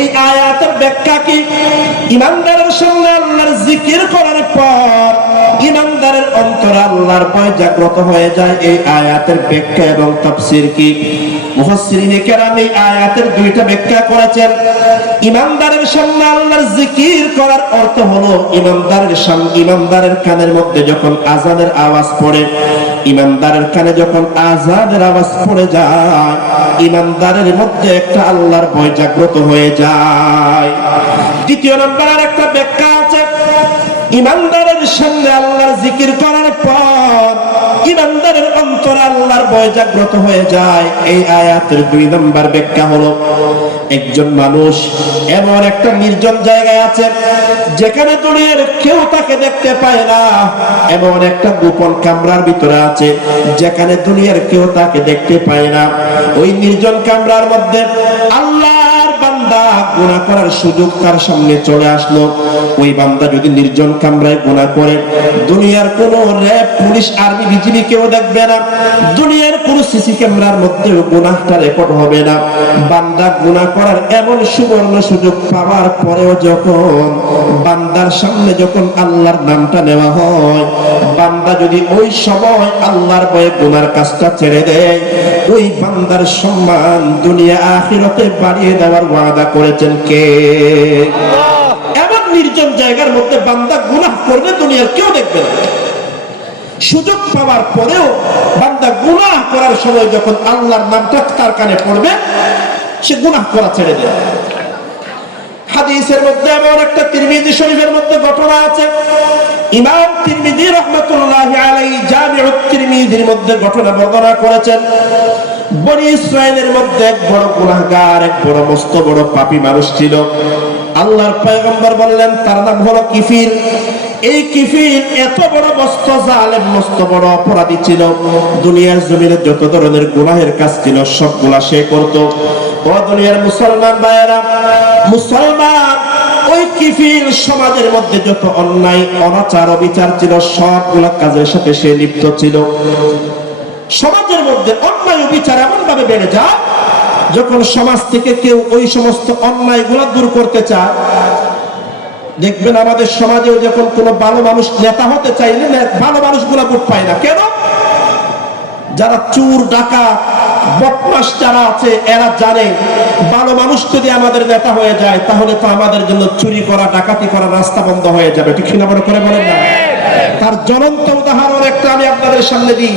এই আয়াতের ব্যাখ্যা কি? ইমানদারের সামনে আল্লাহর জিকির করার পর ইমানদারের অন্তরে আল্লাহর ভয় জাগ্রত হয়ে যায়। এই আয়াতের ব্যাখ্যা এবং তাফসীর কি? মুফাসসিরিনে কেরাম এই আয়াতের দুইটা ব্যাখ্যা করেছেন। ইমানদারের সামনে আল্লাহর জিকির করার অর্থ হলো, ইমানদারের কানের মধ্যে যখন আযানের আওয়াজ পড়ে, ইমানদারের কানে যখন আযানের আওয়াজ পড়ে যায়, ইমানদারের মধ্যে একটা আল্লাহর ভয় জাগ্রত হয়ে যায়। দ্বিতীয় নম্বর আর একটা ব্যাখ্যা আছে, ইমানদারের সামনে আল্লাহর জিকির করার পর ইমানদারের অন্তরে আল্লাহর ভয় জাগ্রত হয়ে যায়। এই আয়াতের দুই নম্বর ব্যাখ্যা হলো, একজন মানুষ এমন একটা নির্জন জায়গায় আছে, যেখানে দুনিয়ার কেউ তাকে দেখতে পায় না, এমন একটা গোপন কামরার ভিতরে আছে, যেখানে দুনিয়ার কেউ তাকে দেখতে পায় না। ওই নির্জন কামরার মধ্যে আল্লাহর বান্দা বান্দা গুনাহ করার সুযোগ তার সামনে চলে আসলো, ওই বান্দা যদি নির্জন কামরায় গুনাহ করে, দুনিয়ার কোনো র‍্যাব, পুলিশ, আর্মি, বিজিবি কেউ দেখবে না, দুনিয়ার কোনো সিসি ক্যামেরার মধ্যে গুনাহটা রেকর্ড হবে না। বান্দা গুনাহ করার এমন সুবর্ণ সুযোগ পাওয়ার পরেও যখন বান্দার সামনে যখন আল্লাহর নামটা নেওয়া হয়, বান্দা যদি ওই সময় আল্লাহর ভয়ে গুনার কাজটা ছেড়ে দেয়, ওই বান্দার সম্মান দুনিয়া আখিরাতে বাড়িয়ে দেওয়ার ওয়াদা করেছেন কে? এমন নির্জন জায়গার মধ্যে বান্দা গুনাহ করবে, দুনিয়ার কেউ দেখবে না। সুযোগ পাওয়ার পরেও বান্দা গুনাহ করার সময় যখন আল্লাহর নামটা তার কানে পড়বে, সে গুনাহ করা ছেড়ে দেয়। হাদিসের মধ্যে এমন একটা তিরমিজি শরীফের মধ্যে ঘটনা আছে, ইমাম তিরমিজি রাহমাতুল্লাহি আলাইহি জামিউত তিরমিজির মধ্যে ঘটনা বর্ণনা করেছেন। বনি ইসরাইলের মধ্যে এক বড় গুনাহগার, এক বড় মস্ত বড় পাপী মানুষ ছিল। আল্লাহর পয়গম্বর বললেন তার নাম হলো কিফির। এই কিফির এত বড় মস্ত জালেম, মস্ত বড় অপরাধী ছিল। দুনিয়ার জমিনে যত ধরনের গুনাহের কাজ ছিল সবগুলা সে করত। ও দুনিয়ার মুসলমান ভাইয়েরা, মুসলমান ওই কিফির সমাজের মধ্যে যত অন্যায়, অনাচার, অবিচার ছিল সবগুলা কাজের সাথে সে লিপ্ত ছিল। সমাজের মধ্যে অন্যায় অবিচার এমন ভাবে বেড়ে যায়, যখন সমাজ থেকে কেউ ওই সমস্ত অন্যায়গুলো দূর করতে চায়, দেখবেন আমাদের সমাজেও যখন কোনো ভালো মানুষ নেতা হতে চাইলে ভালো মানুষগুলো ভোট পায় না। কেন? যারা চোর, ডাকাত, বদমাশ যারা আছে এরা জানে ভালো মানুষ যদি আমাদের নেতা হয়ে যায় তাহলে তো আমাদের জন্য চুরি করা, ডাকাতি করা রাস্তা বন্ধ হয়ে যাবে। ঠিক কিনা বড় করে বলেন না? তার জ্বলন্ত উদাহরণ একটা আমি আপনাদের সামনে দিই।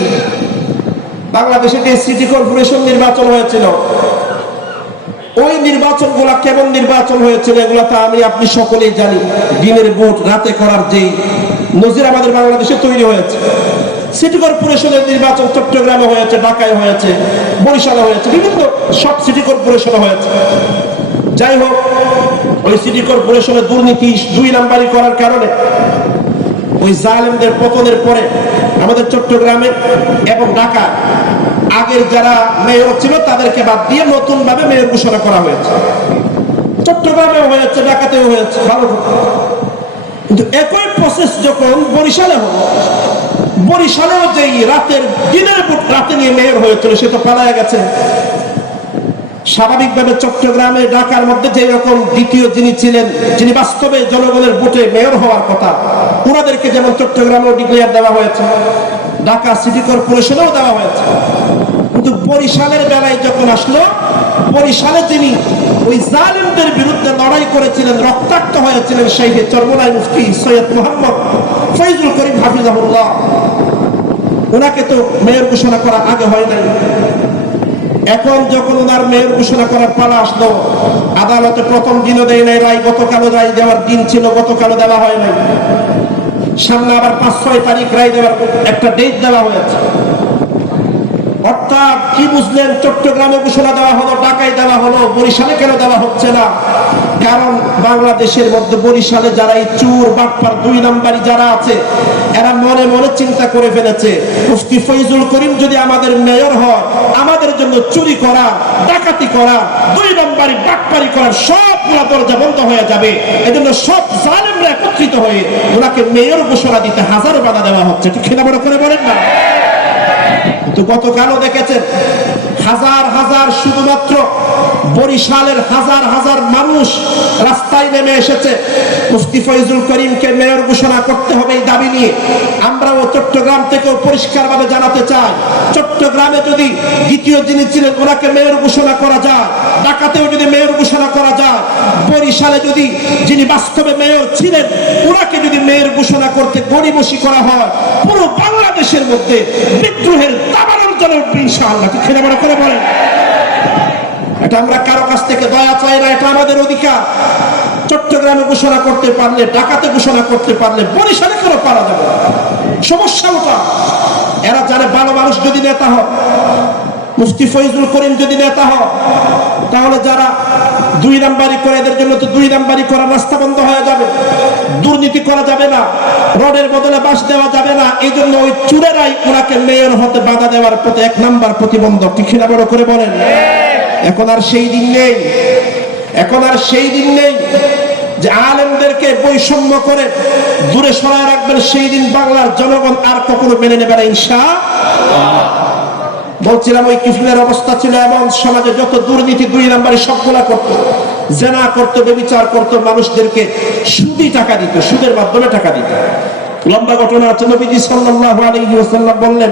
বাংলাদেশে যে সিটি কর্পোরেশন নির্বাচন হয়েছিল, ওই নির্বাচনগুলা কেমন নির্বাচন হয়েছিল এগুলা তো আমি আপনি সকলেই জানি। দিনের ভোট রাতে করার যে নজির আমাদের বাংলাদেশে তৈরি হয়েছে। সিটি কর্পোরেশনের নির্বাচন চট্টগ্রামে হয়েছে, ঢাকায় হয়েছে, বরিশালে হয়েছে, বিভিন্ন সব সিটি কর্পোরেশনে হয়েছে। যাই হোক, ওই সিটি কর্পোরেশনের দুর্নীতি, 2 নাম্বারি করার কারণে ওই জালেমদের পতনের পরে আমাদের চট্টগ্রামে এবং ঢাকা আগের যারা মেয়র ছিল তাদেরকে বাদ দিয়ে নতুন ভাবে মেয়র ঘোষণা করা হয়েছে। চট্টগ্রামেও হয়েছে, ঢাকাতেও হয়েছে, ভালো। কিন্তু একই প্রসেস যখন বরিশালে হলো, বরিশালেও যে রাতের দিনের ভোট রাতে নিয়ে মেয়র হয়েছিল সে তো পালায় গেছে। স্বাভাবিকভাবে চট্টগ্রামে, ঢাকার মধ্যে যে রকম দ্বিতীয় যিনি ছিলেন, যিনি বাস্তবে জনগণের ভোটে মেয়র হওয়ার কথা, ওনাদেরকে যেমন চট্টগ্রামেও ডিক্লেয়ার দেওয়া হয়েছে, ঢাকা সিটি কর্পোরেশনেও দেওয়া হয়েছে। কিন্তু বরিশালের বেলায় যখন আসলো, বরিশালে যিনি ওই জালিমদের বিরুদ্ধে লড়াই করেছিলেন, রক্তাক্ত হয়েছিলেন, সেই চরমোনাই মুফতি সৈয়দ মোহাম্মদ ফয়জুল করিম হাফিজাহুল্লাহ, ওনাকে তো মেয়র ঘোষণা করা আগে হয় নাই। এখন যখন ওনার মেয়র ঘোষণা করার পালা আসলো, আদালতে প্রথম দিনও দেয় নাই রায়, গতকালও রায় দেওয়ার দিন ছিল, গতকালও দেওয়া হয় নাই। সামনে আবার 5-6 তারিখ রায় দেওয়ার একটা ডেট দেওয়া হয়েছে। অর্থাৎ কি বুঝলেন? চট্টগ্রামে ঘোষণা দেওয়া হলো, ঢাকায় দেওয়া হলো, বরিশালে কেন দেওয়া হচ্ছে না? কারণ বাংলাদেশের মধ্যে বরিশালে যারা এই চোর, বাটপার, 2 নাম্বারি যারা আছে, এরা মনে মনে চিন্তা করে ফেলেছে মুফতি ফয়জুল করিম যদি আমাদের মেয়র হয়, আমাদের জন্য চুরি করা, ডাকাতি করা, 2 নাম্বারি, বাটপারি করার সবগুলা দরজা বন্ধ হয়ে যাবে। এজন্য সব জালেমরা একত্রিত হয়ে ওনাকে মেয়র ঘোষণা দিতে হাজারো বাধা দেওয়া হচ্ছে। ঠিক কিনা বড় করে বলেন না? কিন্তু গতকালও দেখেছেন হাজার হাজার, শুধুমাত্র বরিশালের হাজার হাজার মানুষ রাস্তায় নেমে এসেছে মুফতি ফয়জুল করিমকে মেয়র ঘোষণা করতে হবে এই দাবি নিয়ে। আমরাও চট্টগ্রাম থেকেও পরিষ্কারভাবে জানাতে চাই, চট্টগ্রামে যদি দ্বিতীয় যিনি ছিলেন ওনাকে মেয়র ঘোষণা করা যায়, ঢাকাতেও যদি মেয়র ঘোষণা করা যায়, বরিশালে যদি যিনি বাস্তবে মেয়র ছিলেন ওনাকে যদি মেয়র ঘোষণা করতে গড়িমসি করা হয়, পুরো বাংলাদেশের মধ্যে বিদ্রোহের দাবানল জ্বলে উঠবে ইনশাআল্লাহ। ঠিক কিনা বড় করে বলেন? এটা আমরা কারো কাছ থেকে দয়া চাই না, এটা আমাদের অধিকার। চট্টগ্রামে ঘোষণা করতে পারলে, ঢাকাতে ঘোষণা করতে পারলে, বরিশালে কেন পারা যাবে? সমস্যা ওটা। এরা জানে ভালো মানুষ যদি নেতা হয়, মুফতি ফয়জুল করিম যদি নেতা হয়, তাহলে যারা 2 নাম্বারি করে এদের জন্য তো 2 নাম্বারি করা রাস্তা বন্ধ হয়ে যাবে, দুর্নীতি করা যাবে না, রডের বদলে বাঁশ দেওয়া যাবে না। এই জন্য ওই চুরেরাই ওনাকে মেয়র হতে বাধা দেওয়ার প্রতি 1 নাম্বার প্রতিবন্ধক। ঠিক কিনা বড় করে বলেন? এখন আর সেই দিন নেই। এখন আর সেই দিন নেই যে আলেমদেরকে বৈষম্য করে দূরে সরায় রাখবেন। সেই দিন বাংলার জনগণ আর কখনো মেনে নেবে না ইনশাআল্লাহ। বলছিলাম ওই কিফিলের অবস্থা ছিল এমন, সমাজে যত দুর্নীতি 2 নম্বরে সবগুলা করতো, জেনা করতো, ব্যভিচার করতো, মানুষদেরকে সুদি টাকা দিত, সুদের মাধ্যমে টাকা দিত। লম্বা ঘটনা আছে, নবীজি সাল্লাল্লাহু আলাইহি ওয়াসাল্লাম বললেন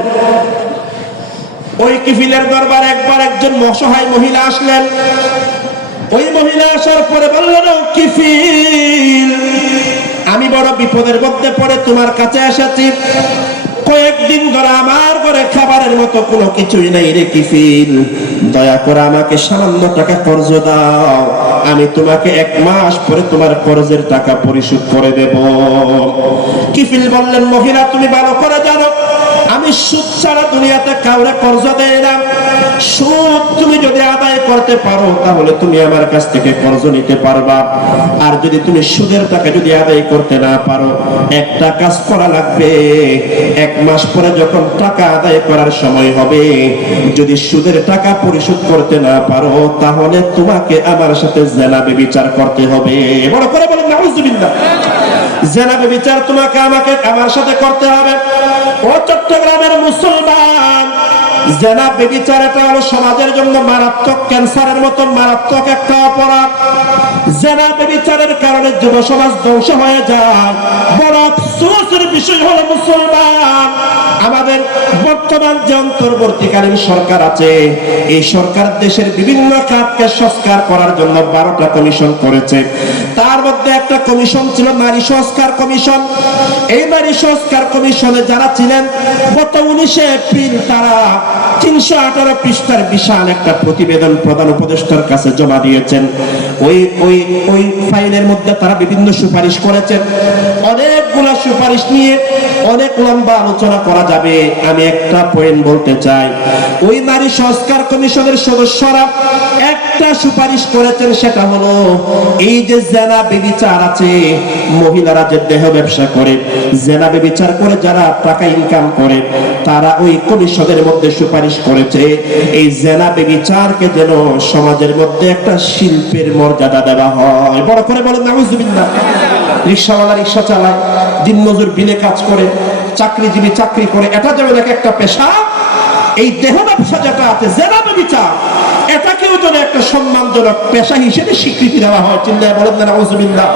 ওই কিফিলের দরবারে একবার একজন অসহায় মহিলা আসলেন। ওই মহিলা আসার পরে বললেন, ও কিফিল, আমি বড় বিপদের মধ্যে পড়ে তোমার কাছে এসেছি। কয়েকদিন ধরে আমার ঘরে খাবারের মতো কোনো কিছুই নাই রে কিফিল, দয়া করে আমাকে সামান্য টাকা কর্জ দাও, আমি তোমাকে 1 মাস পরে তোমার কর্জের টাকা পরিশোধ করে দেব। কিফিল বললেন, মহিলা তুমি ভালো করে জানো আমি সুদ ছাড়া দুনিয়াতে কাউরে কর্জ দেই না। সুদ তুমি যদি আদায় করতে পারো তাহলে তুমি আমার কাছ থেকে কর্জ নিতে পারবা, আর যদি তুমি সুদের টাকা যদি আদায় করতে না পারো, একটা কাজ করা লাগবে, 1 মাস পরে যখন টাকা আদায় করার সময় হবে, যদি সুদের টাকা পরিশোধ করতে না পারো তাহলে তোমাকে আমার সাথে জেনা ব্যভিচার করতে হবে। বড় করে বলেন নাউজুবিল্লাহ। জেনা ব্যভিচার তোমাকে আমাকে আমার সাথে করতে হবে। ও চট্টগ্রামের মুসলমান, জেনা ব্যভিচার এটা হলো সমাজের জন্য মারাত্মক ক্যান্সারের মতো মারাত্মক একটা অপরাধ। জেনা ব্যভিচারের কারণে যুব সমাজ ধ্বংস হয়ে যায়। বড় আফসোসের বিষয় হলো মুসলমান, আমাদের বর্তমান যে অন্তর্বর্তীকালীন সরকার আছে, এই সরকার দেশের বিভিন্ন খাতকে সংস্কার করার জন্য 12টা কমিশন করেছে। তার মধ্যে একটা কমিশন ছিল নারী সংস্কার কমিশন। এই নারী সংস্কার কমিশনে যারা ছিলেন, গত 19 এপ্রিল তারা 318 পৃষ্ঠার বিশাল একটা প্রতিবেদন প্রধান উপদেষ্টার কাছে জমা দিয়েছেন। ওই ফাইলের মধ্যে তারা বিভিন্ন সুপারিশ করেছেন। অনেকগুলা সুপারিশ নিয়ে অনেক লম্বা আলোচনা করা যাবে। আমি একটা পয়েন্ট বলতে চাই, ওই নারী সংস্কার কমিশনের সদস্যরা একটা সুপারিশ করেছেন, সেটা হলো এই যে জেনা ব্যভিচার আছে, মহিলারা যে দেহ ব্যবসা করে, জেনা ব্যভিচার করে যারা টাকা ইনকাম করে, তারা ওই কমিশনের মধ্যে সুপারিশ করেছে এই জেনা ব্যভিচারকে যেন সমাজের মধ্যে একটা শিল্পের মর্যাদা দেওয়া হয়। বড় করে বলেন নাউজুবিল্লাহ। রিকশাওয়ালা রিকশা চালায়, দিনমজুর বিলে কাজ করে, চাকরিজীবী চাকরি করে, এটা যেমন একটা পেশা, এই দেহ ব্যবসা যেটা আছে জেনা ব্যভিচার, এটাকেও যেন একটা সম্মানজনক পেশা হিসেবে স্বীকৃতি দেওয়া হয়। চিল্লায় বলেন না নাউজুবিল্লাহ।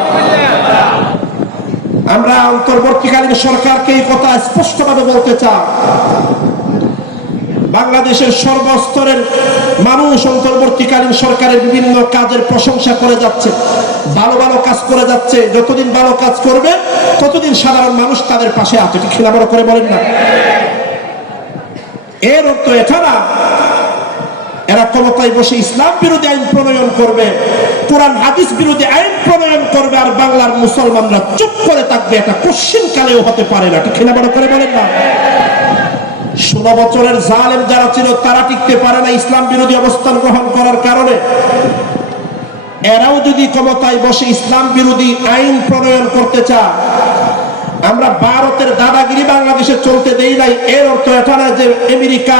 আমরা অন্তর্বর্তীকালীন সরকারকে এই কথা স্পষ্টভাবে বলতে চাই, বাংলাদেশের সর্বস্তরের মানুষ অন্তর্বর্তীকালীন সরকারের বিভিন্ন কাজের প্রশংসা করে যাচ্ছে, ভালো ভালো কাজ করে যাচ্ছে। যতদিন ভালো কাজ করবে ততদিন সাধারণ মানুষ তাদের পাশে আছে। ঠিক না? বড় করে বলেন না। এর অর্থ এটা না এরা ক্ষমতায় বসে ইসলাম বিরোধী আইন প্রণয়ন করবে, কোরআন হাদিস বিরোধী আইন প্রণয়ন করবে, আর বাংলার মুসলমানরা চুপ করে থাকবে। এটা কোশ্চিন কালেও হতে পারে না। ঠিক না? বড় করে বলেন না। 16 বছরের জালেম যারা ছিল তারা টিকতে পারে না ইসলাম বিরোধী অবস্থান গ্রহণ করার কারণে। এরাও যদি ক্ষমতায় বসে ইসলাম বিরোধী আইন প্রণয়ন করতে চায়, আমরা ভারতের দাদাগিরি বাংলাদেশে চলতে দেই নাই, এর অর্থ এটা না যে আমেরিকা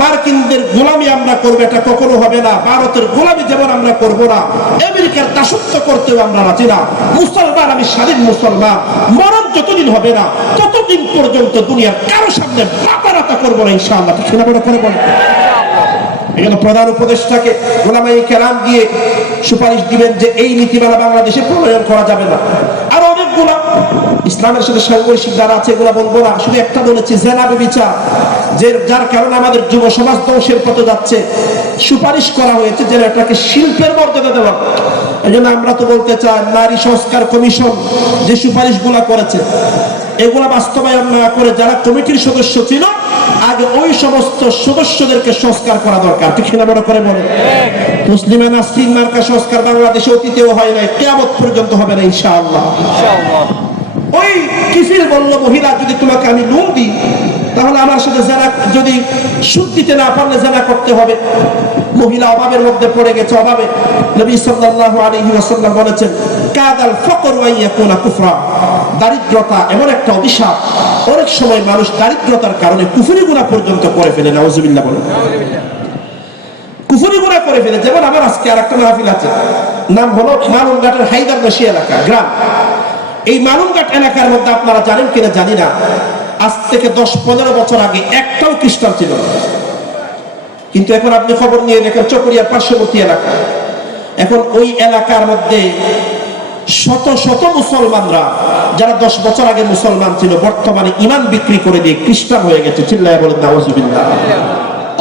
মার্কিনদের গোলামি আমরা করবো, এটা কখনো হবে না। ভারতের গোলামি যেমন আমরা করবো না, আমেরিকার দাসত্ব করতেও আমরা রাজি না। মুসলমান, আমি স্বাধীন মুসলমান, মরণ যতদিন হবে না ততদিন পর্যন্ত দুনিয়ার কারো সামনে বাতারাতা করবো না ইনশাআল্লাহ। ঠিক না? বড় করে বলেন। এখানে প্রধান উপদেষ্টাকে ওলামায়ে কেরাম দিয়ে সুপারিশ দিবেন যে এই নীতিমালা বাংলাদেশে প্রণয়ন করা যাবে না। আর অনেকগুলা ইসলামের সাথে সাংঘর্ষিক যারা আছে এগুলা বলবো না, শুধু একটা বলেছি, জেনা ব্যভিচার, যার কারণে আমাদের যুব সমাজ ধ্বংসের পথে যাচ্ছে। সুপারিশ করা হয়েছে যে এটাকে শিল্পের মর্যাদা দেওয়া। এই জন্য আমরা তো বলতে চাই, নারী সংস্কার কমিশন যে সুপারিশগুলা করেছে এগুলা বাস্তবায়ন না করে যারা কমিটির সদস্য ছিল আগে ওই সমস্ত সদস্যদেরকে সংস্কার করা দরকার। ঠিক না? বড় করে বলে। মুসলিমা নাসরিন মার্কা সংস্কার বাংলাদেশে অতীতেও হয় নাই, কিয়ামত পর্যন্ত হবে না ইনশাআল্লাহ। ওই কিফিল বলল, মহিলা যদি তোমাকে আমি লোন দিই তাহলে আমার সাথে জেনা, যদি সুদ দিতে না পারলে জেনা করতে হবে। মহিলা অভাবের মধ্যে পড়ে গেছে, অভাবে। নবী সাল্লাল্লাহু আলাইহি ওয়াসাল্লাম বলেছেন, কাদাল ফাকর ওয়া ইয়াকুনা কুফরা, দারিদ্রতা এমন একটা অভিশাপ, অনেক সময় মানুষ দারিদ্রতার কারণে কুফরি গুনাহ পর্যন্ত করে ফেলে। নাউজুবিল্লাহ বলেন। কুফরি গুনাহ করে ফেলে। যেমন আমার আজকে আরেকটা মাহফিল আছে, নাম হলো মালুমঘাটের হায়দারবাসী এলাকা গ্রাম। এই মালুমঘাট এলাকার মধ্যে আপনারা জানেন কিনা জানি না, আজ থেকে 10-15 বছর আগে একটাও খ্রিস্টান ছিল না। কিন্তু এখন আপনি খবর নিয়ে দেখেন চকরিয়ার পার্শ্ববর্তী এলাকা, এখন ওই এলাকার মধ্যে শত শত মুসলমানরা যারা 10 বছর আগে মুসলমান ছিল বর্তমানে ঈমান বিক্রি করে দিয়ে খ্রিস্টান হয়ে গেছে। চিল্লায়া বলেন নাউজুবিল্লাহ।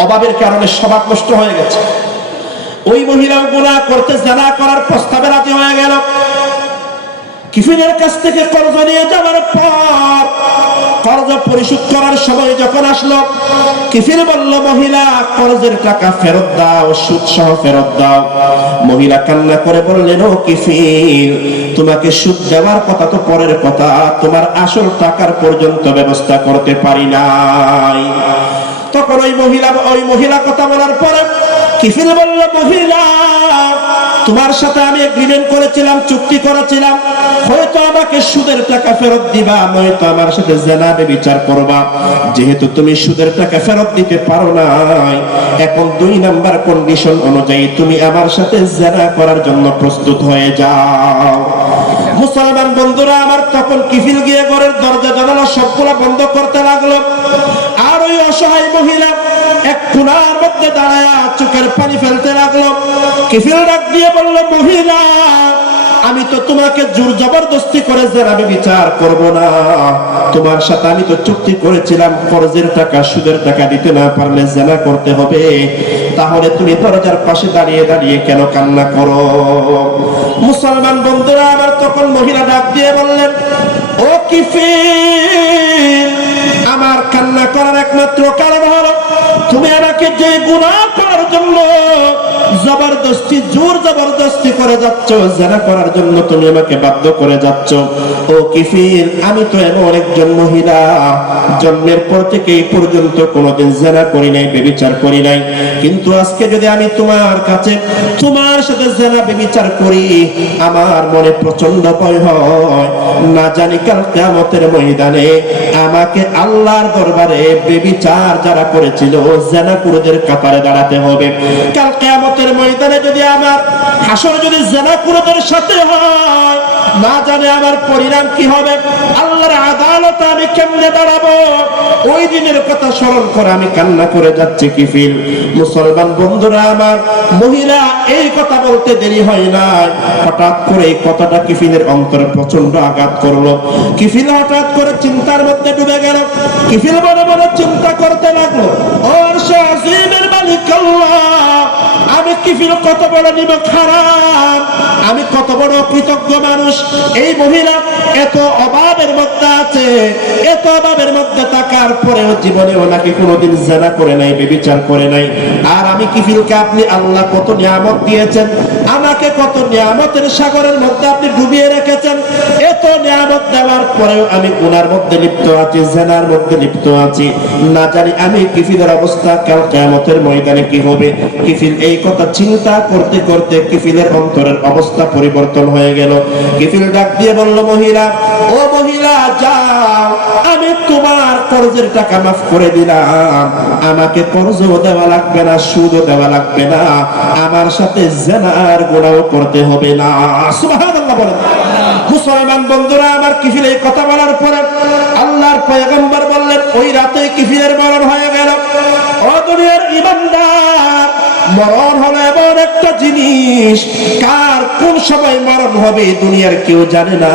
অভাবের কারণে স্বভাব নষ্ট হয়ে গেছে। ওই মহিলাও গুনাহ করতে, জিনা করার প্রস্তাবে রাজি হয়ে গেল। কিফিলের কাছ থেকে কর্জ নিয়ে যাওয়ার পর কর্জ পরিশোধ করার সময় যখন আসলো, কিফিল বলল, মহিলা কর্জের টাকা ফেরত দাও, সুদ সহ ফেরত দাও। মহিলা কান্না করে বললেন, ও কিফিল, তোমাকে সুদ দেওয়ার কথা তো পরের কথা, তোমার আসল টাকার পর্যন্ত ব্যবস্থা করতে পারি নাই। তখন ওই মহিলা কথা বলার পরে কিফিল বলল, মহিলা, তোমার সাথে আমি এগ্রিমেন্ট করেছিলাম, চুক্তি করেছিলাম, হয়তো আমাকে সুদের টাকা ফেরত দিবা, নয়তো আমার সাথে জিনা ব্যভিচার করবা। যেহেতু তুমি সুদের টাকা ফেরত দিতে পারো না, এখন 2 নাম্বার কন্ডিশন অনুযায়ী তুমি আমার সাথে জিনা করার জন্য প্রস্তুত হয়ে যাও। মুসলমান বন্ধুরা আমার, তখন কিফিল গিয়ে ঘরের দরজা জানালা সবগুলা বন্ধ করতে লাগলো। আর ওই অসহায় মহিলা এক কোণার মধ্যে দাঁড়ায়া চোখের পানি ফেলতে লাগলো। কিফিল ডাক দিয়ে বলল, মহিলা, আমি তো তোমাকে জোর জবরদস্তি করে জিনা ব্যভিচার করব না। তোমার সাথে আমি তো চুক্তি করেছিলাম, কর্জের টাকা সুদের টাকা দিতে না পারলে জিনা করতে হবে। তাহলে তুমি দরজার পাশে দাঁড়িয়ে দাঁড়িয়ে কেন কান্না করো? মুসলমান বন্ধুরা আমার, তখন মহিলা ডাক দিয়ে বললেন, ও কিফিল, আমার কান্না করার একমাত্র কারণ হলো তুমি আমাকে যে গুনাহ করার জন্য জবরদস্তি, জোর জবরদস্তি করে যাচ্ছ, জিনা করার জন্য তুমি আমাকে বাধ্য করে যাচ্ছ। ও কিফিল, আমি তো এমন একজন মহিলা, জন্মের পর থেকে এই পর্যন্ত কোনোদিন জিনা করি নাই, ব্যভিচার করি নাই। কিন্তু আজকে যদি আমি তোমার কাছে তোমার সাথে জিনা ব্যভিচার করি, আমার মনে প্রচন্ড ভয় হয়, না জানি কাল কিয়ামতের ময়দানে আমাকে আল্লাহর দরবারে ব্যভিচার যারা করেছিল জিনাকুরদের কাতারে দাঁড়াতে হবে। কাল কিয়ামতের ময়দানে যদি আমার হাসর যদি জিনাকুরদের সাথে হয়, না জানে আমার পরিণাম কি হবে, আল্লাহর আদালতে আমি কেমনে দাঁড়াবো। ওই দিনের কথা স্মরণ করে আমি কান্না করে যাচ্ছি কিফিল। মুসলমান বন্ধুরা আমার, মহিলা এই কথা বলতে দেরি হয় না, হঠাৎ করে এই কথাটা কিফিলের অন্তরে প্রচন্ড আঘাত করলো। কিফিল হঠাৎ করে চিন্তার মধ্যে ডুবে গেল। কিফিল বড় বড় চিন্তা করতে লাগলো, আরশে আজিমের মালিক আল্লাহ, আমি কিফিল কত বড় নিমক হারাম, আমি কত বড় কৃতজ্ঞ মানুষ। এই মহিলা এত অভাবের মধ্যে আছে, এত অভাবের মধ্যে থাকার পরেও জীবনেও নাকি কোনোদিন জিনা করে নাই, ব্যভিচার করে নাই। আর আমি কিফিলকে আপনি আল্লাহ কত নিয়ামত দিয়েছেন, আমাকে কত নিয়ামতের সাগরের মধ্যে আপনি ডুবিয়ে রেখেছেন। এত নিয়ামত দেওয়ার পরেও আমি গুনার মধ্যে লিপ্ত আছি, জিনার মধ্যে লিপ্ত আছি। না জানি আমি কিফিলের অবস্থা কাল কিয়ামতের ময়দানে কি হবে। কিফিল এই কথা চিন্তা করতে করতে কিফিলের অন্তরের অবস্থা পরিবর্তন হয়ে গেল। কিফিল ডাক দিয়ে বলল, মহিলা, ও মহিলা, যাও, আমি তোমার কর্জের টাকা মাফ করে দিলাম, আমাকে কর্জও দেওয়া লাগবে না, সুদও দেওয়া লাগবে না, আমার সাথে জিনার গুনাহ করতে হবে না। সুবহানাল্লাহ বলেন। মুসলমান বন্ধুরা আমার, কিফিল এই কথা বলার পরে আল্লাহর পয়গম্বর বললেন, ওই রাতে কিফিলের মরণ হয়ে গেল। ও দুনিয়ার ঈমানদার, মরণ হলো এমন একটা জিনিস, কার কোন সময় মরণ হবে দুনিয়ার কেউ জানে না।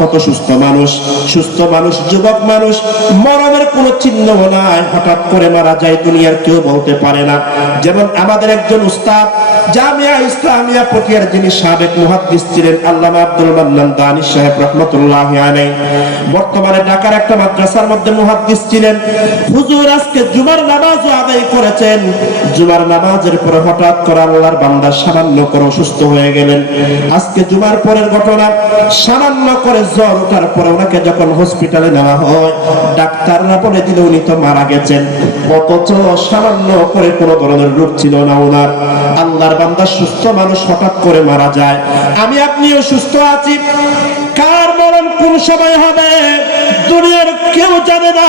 কত সুস্থ মানুষ, যুবক মানুষ, মরণের কোনো চিহ্ন নাই, হঠাৎ করে মারা যায়, দুনিয়ার কেউ বলতে পারে না। যেমন আমাদের একজন উস্তাদ, জামিয়া ইসলামিয়া পটিয়ার যিনি সাবেক মুহাদ্দিস ছিলেন, আল্লামা আব্দুল মান্নান দানিশ সাহেব রাহমাতুল্লাহি আলাইহি, বর্তমানে ঢাকার একটা মাদ্রাসার মধ্যে মুহাদ্দিস ছিলেন। হুজুর আজকে জুমার নামাজও আদায় করেছেন। জুমার নামাজের পরে হঠাৎ করে আল্লাহর বান্দা সামান্য করে অসুস্থ হয়ে গেলেন। আজকে জুমার পরের ঘটনা, সামান্য করে জ্বর ওঠার পরে ওনাকে যখন হসপিটালে নেওয়া হয়, ডাক্তাররা বলে দিল উনি তো মারা গেছেন। অথচ সামান্য করে কোনো ধরনের রোগ ছিল না ওনার। আল্লাহর বান্দা সুস্থ মানুষ হঠাৎ করে মারা যায়। আমি আপনিও সুস্থ আছি, কার মরণ কোন সময় হবে দুনিয়ার কেউ জানে না।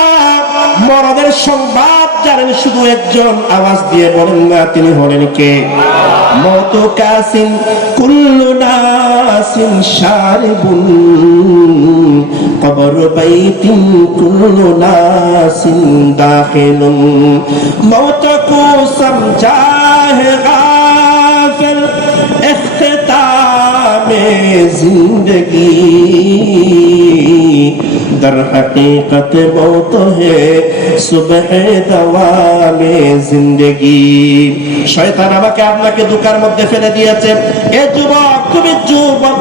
মরণের সংবাদ জানেন শুধু একজন, আওয়াজ দিয়ে বলেন না তিনি হলেন কে? মওতু কাসিন কুল্লু নাসিন শারিবুন কবর বাইতিন কুল্লু নাসিন দাখিলুন। মওত কো সমঝা হে গাফিল ইখতিতামে জিंदगी दर हकीकत मौत है सुबह दवामे जिंदगी। শয়তান আমাকে আপনাকে দুঃখের মধ্যে ফেলে দিয়েছে। এ যুবক, তুমি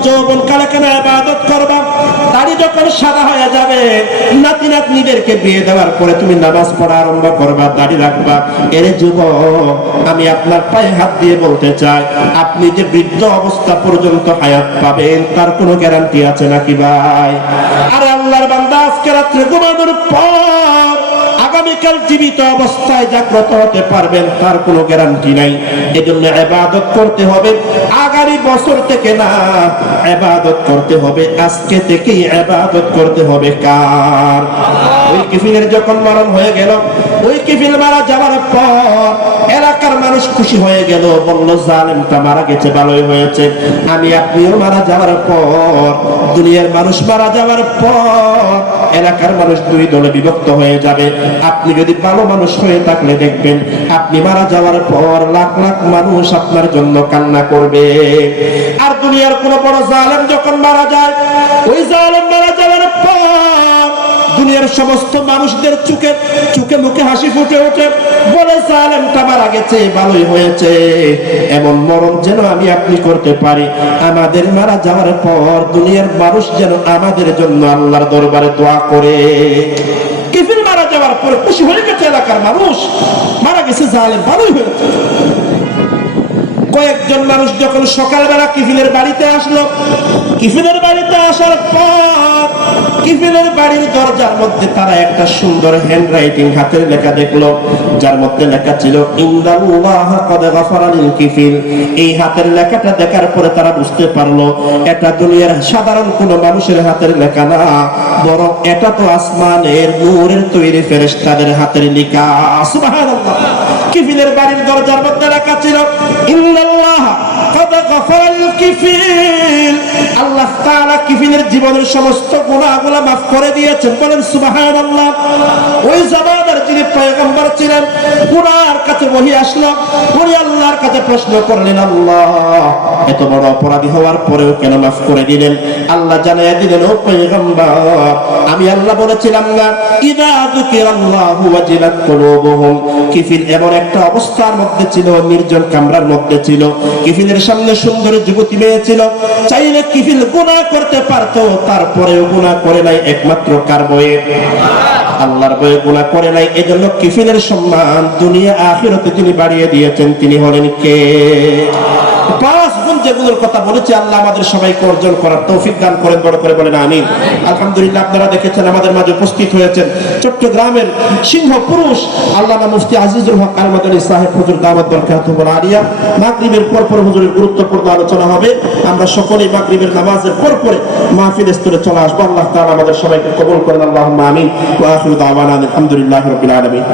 যৌবনকালে কেন ইবাদত করবা? দাড়ি যখন সাদা হয়ে যাবে, নাতি নাতনিদেরকে বিয়ে দেওয়ার পরে তুমি নামাজ পড়া আরম্ভ করবা, দাড়ি রাখবা। এর যুবক, আমি আপনার পায়ে হাত দিয়ে বলতে চাই, আপনি যে বৃদ্ধ অবস্থা পর্যন্ত হায়াত পাবেন তার কোনো গ্যারান্টি আছে নাকি ভাই? আর আল্লাহর বান্দা, আজকে রাত্রে ঘুমানোর পর আগামীকাল জীবিত অবস্থায় জাগ্রত হতে পারবেন তার কোনো গ্যারান্টি নাই। এজন্য ইবাদত করতে হবে আগামী বছর থেকে না, ইবাদত করতে হবে আজকে থেকেই। ইবাদত করতে হবে কার? ওই কিফিলের যখন মরণ হয়ে গেল, ওই কিফিল মারা যাওয়ার পর এলাকার মানুষ খুশি হয়ে গেল, বলল জালেমটা মারা গেছে, ভালোই হয়েছে। আমি আপনিও মারা যাওয়ার পর, দুনিয়ার মানুষ মারা যাওয়ার পর এলাকার মানুষ দুই দলে বিভক্ত হয়ে যাবে। আপনি যদি ভালো মানুষ হয়ে থাকলে দেখবেন আপনি মারা যাওয়ার পর লাখ লাখ মানুষ আপনার জন্য কান্না করবে। আর দুনিয়ার কোন বড় জালেম যখন মারা যায়, ওই জালেম মারা যাওয়ার পর দুনিয়ার সমস্ত মানুষদের চোখে মুখে হাসি ফুটে ওঠে, বলে জালেমটা মারা গেছে, ভালোই হয়েছে। এমন মরণ যেন আমি আপনি করতে পারি, আমাদের মারা যাওয়ার পর দুনিয়ার মানুষ যেন আমাদের জন্য আল্লাহর দরবারে দোয়া করে। কিফিল মারা যাওয়ার পরে খুশি হয়ে গেছে এলাকার মানুষ, মারা গেছে জালেম, ভালোই হয়েছে। কয়েকজন মানুষ যখন সকালবেলা কিফিলের বাড়িতে আসলো, কিফিলের বাড়িতে আসার পর কিফিলের বাড়ির দরজার মধ্যে তারা একটা সুন্দর হ্যান্ড রাইটিং হাতের লেখা দেখলো, যার মধ্যে লেখা ছিল ইন্নাল্লাহ ক্বাদ গাফারা লিল কিফিল। এই হাতের লেখাটা দেখার পরে তারা বুঝতে পারলো এটা দুনিয়ার সাধারণ কোনো মানুষের হাতের লেখা না, বরং এটা তো আসমানের নূরের তৈরি ফেরেশতাদের হাতের লেখা। সুবহানাল্লাহ। কিফিলের বাড়ির দরজার মধ্যে লেখা ছিল ইন্নাল্লাহ ক্বাদ গাফারা লিল কিফিল। আল্লাহ তাআলা কিফিলের জীবনের সমস্ত গুনাহগুলো মাফ করে দিয়েছেন, বলেন সুবহানাল্লাহ। ওই জামানার যিনি পয়গম্বর ছিলেন, গুনার কাছে ওহী আসলো, উনি আল্লাহর কাছে প্রশ্ন করলেন, আল্লাহ এত বড় অপরাধী হওয়ার পরেও কেন মাফ করে দিলেন? আল্লাহ জানায়া দিলেন, ও পয়গম্বর, আমি আল্লাহ বলেছিলাম না ইযা যুকিরাল্লাহু ওয়াজিলাত কুলুবুহুম। কিফিল এমন একটা অবস্থার মধ্যে ছিল, নির্জন কামরার মধ্যে ছিল, কিফিলের সামনে সুন্দর যুবতী মেয়ে ছিল, চাইলে কিফিল গুনাহ করতে পারতো, তারপরেও গুনাহ করে নাই, একমাত্র কার বয়ে? আল্লাহর বয়ে গুনাহ করে নাই। এজন্য কিফিলের সম্মান দুনিয়া আখিরাতে তিনি বাড়িয়ে দিয়েছেন। তিনি হলেন কে? পাঁচ গুণ যেগুলোর কথা বলেছি, আল্লাহ আমাদের সবাইকে অর্জন করার তৌফিক দান করেন, বড় করে বলেন আমিন। আলহামদুলিল্লাহ, আপনারা দেখেছেন আমাদের মাঝে উপস্থিত হয়েছেন চট্টগ্রামের সিংহ পুরুষ আল্লামা মুফতি আজিজুল হক আল মাদানী সাহেব হুজুর দাওয়াত বরকাতুহুল আলিয়া। মাগরিবের পর হুজুরের গুরুত্বপূর্ণ আলোচনা হবে। আমরা সকলেই মাগরিবের নামাজের পর মাহফিল স্তরে চলে আসবো। আল্লাহ তাআলা আমাদের সবাইকে কবুল করেন, আল্লাহুম্মা আমিন। ওয়া আখিরু দাওয়ানা আলহামদুলিল্লাহি রাব্বিল আলামিন।